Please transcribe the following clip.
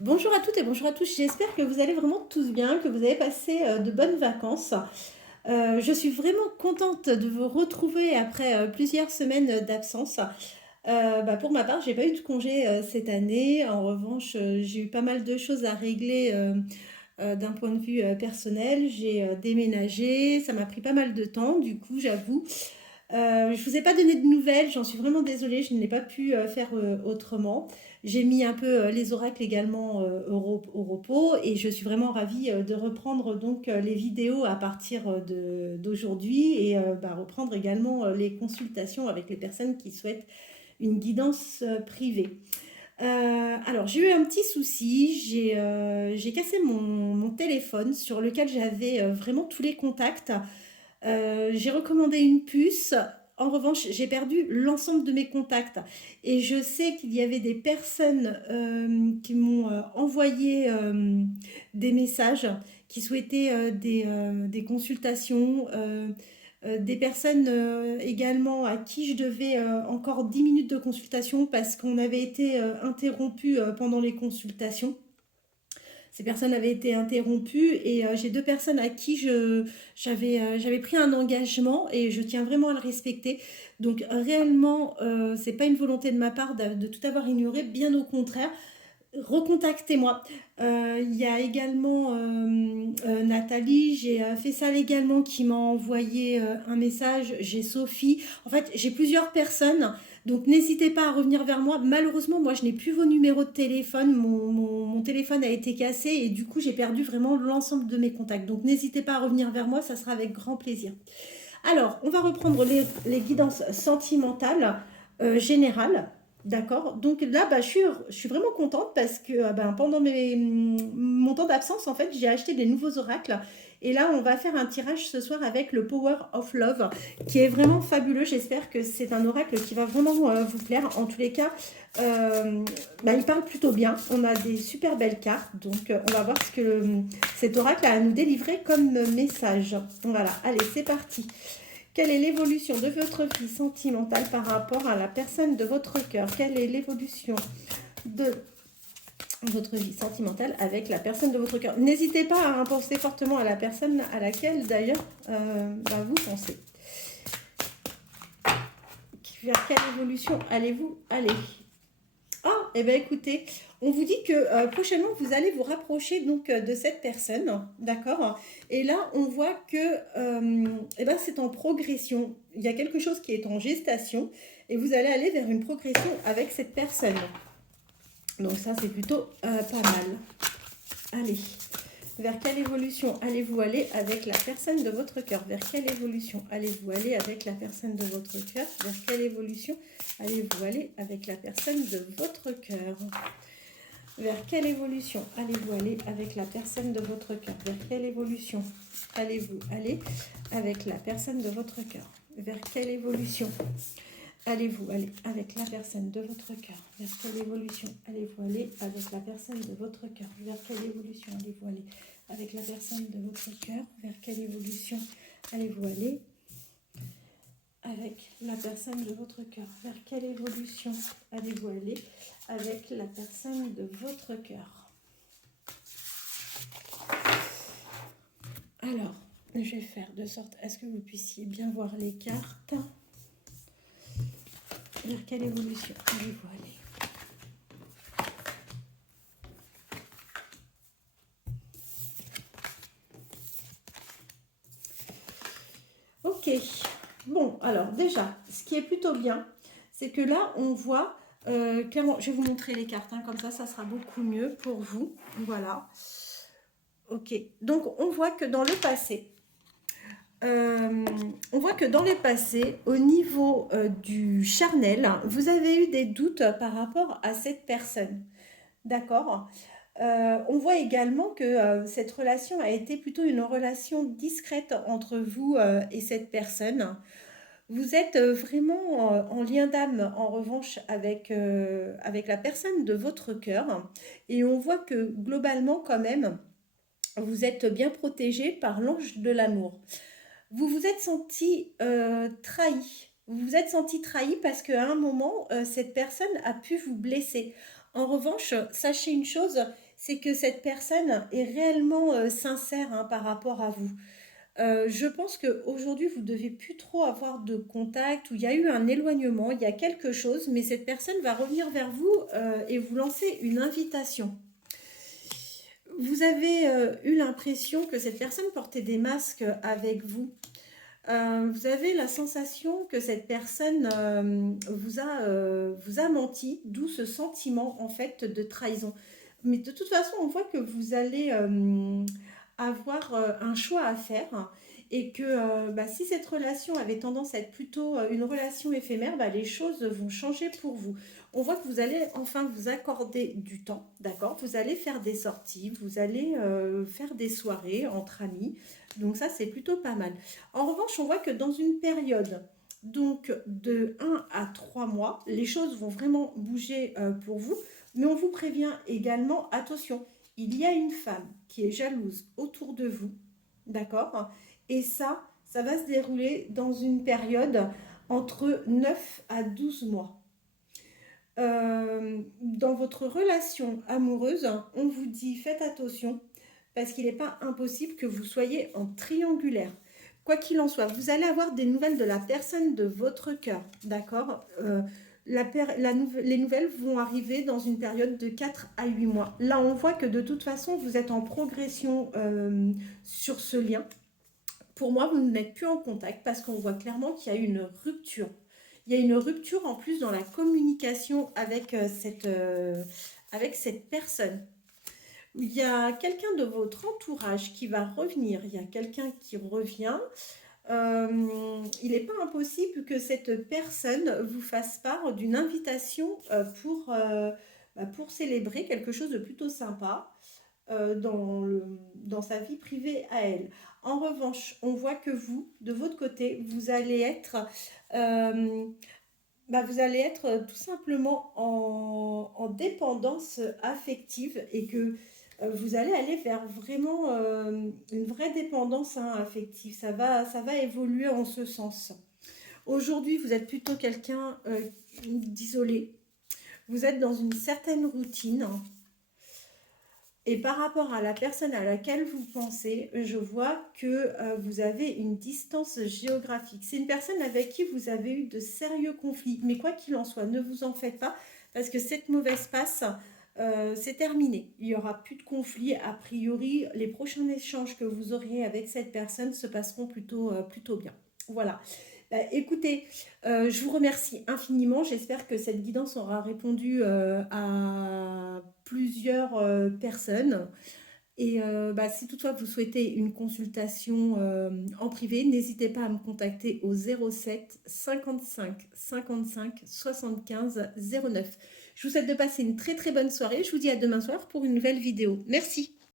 Bonjour à toutes et bonjour à tous. J'espère que vous allez vraiment tous bien, que vous avez passé de bonnes vacances. Je suis vraiment contente de vous retrouver après plusieurs semaines d'absence. Pour ma part, j'ai pas eu de congé cette année. En revanche, j'ai eu pas mal de choses à régler d'un point de vue personnel. J'ai déménagé, ça m'a pris pas mal de temps, du coup, j'avoue. Je vous ai pas donné de nouvelles, j'en suis vraiment désolée, je ne l'ai pas pu faire autrement. J'ai mis un peu les oracles également au repos et je suis vraiment ravie de reprendre donc les vidéos à partir d'aujourd'hui et reprendre également les consultations avec les personnes qui souhaitent une guidance privée. Alors j'ai eu un petit souci, j'ai cassé mon téléphone sur lequel j'avais vraiment tous les contacts. J'ai recommandé une puce. En revanche, j'ai perdu l'ensemble de mes contacts. Et je sais qu'il y avait des personnes qui m'ont envoyé des messages, qui souhaitaient des consultations, des personnes également à qui je devais encore 10 minutes de consultation parce qu'on avait été interrompu pendant les consultations. Ces personnes avaient été interrompues et j'ai deux personnes à qui j'avais pris un engagement et je tiens vraiment à le respecter. Donc réellement, c'est pas une volonté de ma part de tout avoir ignoré, bien au contraire. Recontactez-moi. Il y a également Nathalie, j'ai Fessal également qui m'a envoyé un message, j'ai Sophie. En fait, j'ai plusieurs personnes, donc n'hésitez pas à revenir vers moi. Malheureusement, moi, je n'ai plus vos numéros de téléphone, mon téléphone a été cassé et du coup, j'ai perdu vraiment l'ensemble de mes contacts. Donc n'hésitez pas à revenir vers moi, ça sera avec grand plaisir. Alors, on va reprendre les guidances sentimentales générales. D'accord. Donc là, je suis vraiment contente parce que pendant mon temps d'absence, en fait, j'ai acheté des nouveaux oracles. Et là, on va faire un tirage ce soir avec le Power of Love, qui est vraiment fabuleux. J'espère que c'est un oracle qui va vraiment vous plaire. En tous les cas, il parle plutôt bien. On a des super belles cartes. Donc, on va voir ce que cet oracle a à nous délivrer comme message. Voilà, allez, c'est parti. Quelle est l'évolution de votre vie sentimentale par rapport à la personne de votre cœur? Quelle est l'évolution de votre vie sentimentale avec la personne de votre cœur? N'hésitez pas à penser fortement à la personne à laquelle d'ailleurs vous pensez. Vers quelle évolution allez-vous aller? Ah, eh bien écoutez, on vous dit que prochainement vous allez vous rapprocher donc de cette personne, d'accord? Et là on voit que c'est en progression. Il y a quelque chose qui est en gestation et vous allez aller vers une progression avec cette personne. Donc ça c'est plutôt pas mal. Allez, vers quelle évolution allez-vous aller avec la personne de votre cœur? Vers quelle évolution allez-vous aller avec la personne de votre cœur? Vers quelle évolution allez-vous aller avec la personne de votre cœur? Vers quelle évolution allez-vous aller avec la personne de votre cœur? Vers quelle évolution allez-vous aller avec la personne de votre cœur? Vers quelle évolution allez-vous aller avec la personne de votre cœur? Vers quelle évolution allez-vous aller avec la personne de votre cœur? Vers quelle évolution allez-vous aller avec la personne de votre cœur? Vers quelle évolution allez-vous aller avec la personne de votre cœur? Vers quelle évolution allez-vous aller avec la personne de votre cœur? Alors, je vais faire de sorte à ce que vous puissiez bien voir les cartes. Vers quelle évolution allez-vous aller? Ok. Bon, alors déjà, ce qui est plutôt bien, c'est que là, on voit clairement, je vais vous montrer les cartes, comme ça sera beaucoup mieux pour vous. Voilà. Ok. Donc, on voit que dans le passé, au niveau du charnel, vous avez eu des doutes par rapport à cette personne. D'accord. On voit également que cette relation a été plutôt une relation discrète entre vous et cette personne. Vous êtes vraiment en lien d'âme, en revanche, avec la personne de votre cœur. Et on voit que globalement, quand même, vous êtes bien protégé par l'ange de l'amour. Vous vous êtes senti trahi. Vous vous êtes senti trahi parce qu'à un moment, cette personne a pu vous blesser. En revanche, sachez une chose, c'est que cette personne est réellement sincère hein, par rapport à vous. Je pense qu'aujourd'hui, vous ne devez plus trop avoir de contact, ou il y a eu un éloignement, il y a quelque chose, mais cette personne va revenir vers vous et vous lancer une invitation. Vous avez eu l'impression que cette personne portait des masques avec vous. Vous avez la sensation que cette personne vous a menti, d'où ce sentiment en fait de trahison. Mais de toute façon, on voit que vous allez avoir un choix à faire et que bah, si cette relation avait tendance à être plutôt une relation éphémère, bah, les choses vont changer pour vous. On voit que vous allez enfin vous accorder du temps, d'accord? Vous allez faire des sorties, vous allez faire des soirées entre amis. Donc ça, c'est plutôt pas mal. En revanche, on voit que dans une période donc de 1 à 3 mois, les choses vont vraiment bouger pour vous, mais on vous prévient également, attention, il y a une femme qui est jalouse autour de vous, d'accord? Et ça va se dérouler dans une période entre 9 à 12 mois. Dans votre relation amoureuse, on vous dit faites attention parce qu'il n'est pas impossible que vous soyez en triangulaire. Quoi qu'il en soit, vous allez avoir des nouvelles de la personne de votre cœur, d'accord? Les nouvelles vont arriver dans une période de 4 à 8 mois. Là, on voit que de toute façon, vous êtes en progression sur ce lien. Pour moi, vous n'êtes plus en contact parce qu'on voit clairement qu'il y a une rupture. Il y a une rupture en plus dans la communication avec cette personne. Il y a quelqu'un de votre entourage qui va revenir, il y a quelqu'un qui revient. Il n'est pas impossible que cette personne vous fasse part d'une invitation pour célébrer quelque chose de plutôt sympa dans sa vie privée à elle. En revanche, on voit que vous, de votre côté, euh, vous allez être tout simplement en dépendance affective et que vous allez aller vers vraiment une vraie dépendance hein, affective. Ça va évoluer en ce sens. Aujourd'hui, vous êtes plutôt quelqu'un d'isolé. Vous êtes dans une certaine routine. Et par rapport à la personne à laquelle vous pensez, je vois que vous avez une distance géographique. C'est une personne avec qui vous avez eu de sérieux conflits. Mais quoi qu'il en soit, ne vous en faites pas, parce que cette mauvaise passe, c'est terminé. Il n'y aura plus de conflits. A priori, les prochains échanges que vous auriez avec cette personne se passeront plutôt bien. Voilà. Écoutez, je vous remercie infiniment. J'espère que cette guidance aura répondu à plusieurs personnes. Et si toutefois vous souhaitez une consultation en privé, n'hésitez pas à me contacter au 07 55 55 75 09. Je vous souhaite de passer une très très bonne soirée. Je vous dis à demain soir pour une nouvelle vidéo. Merci.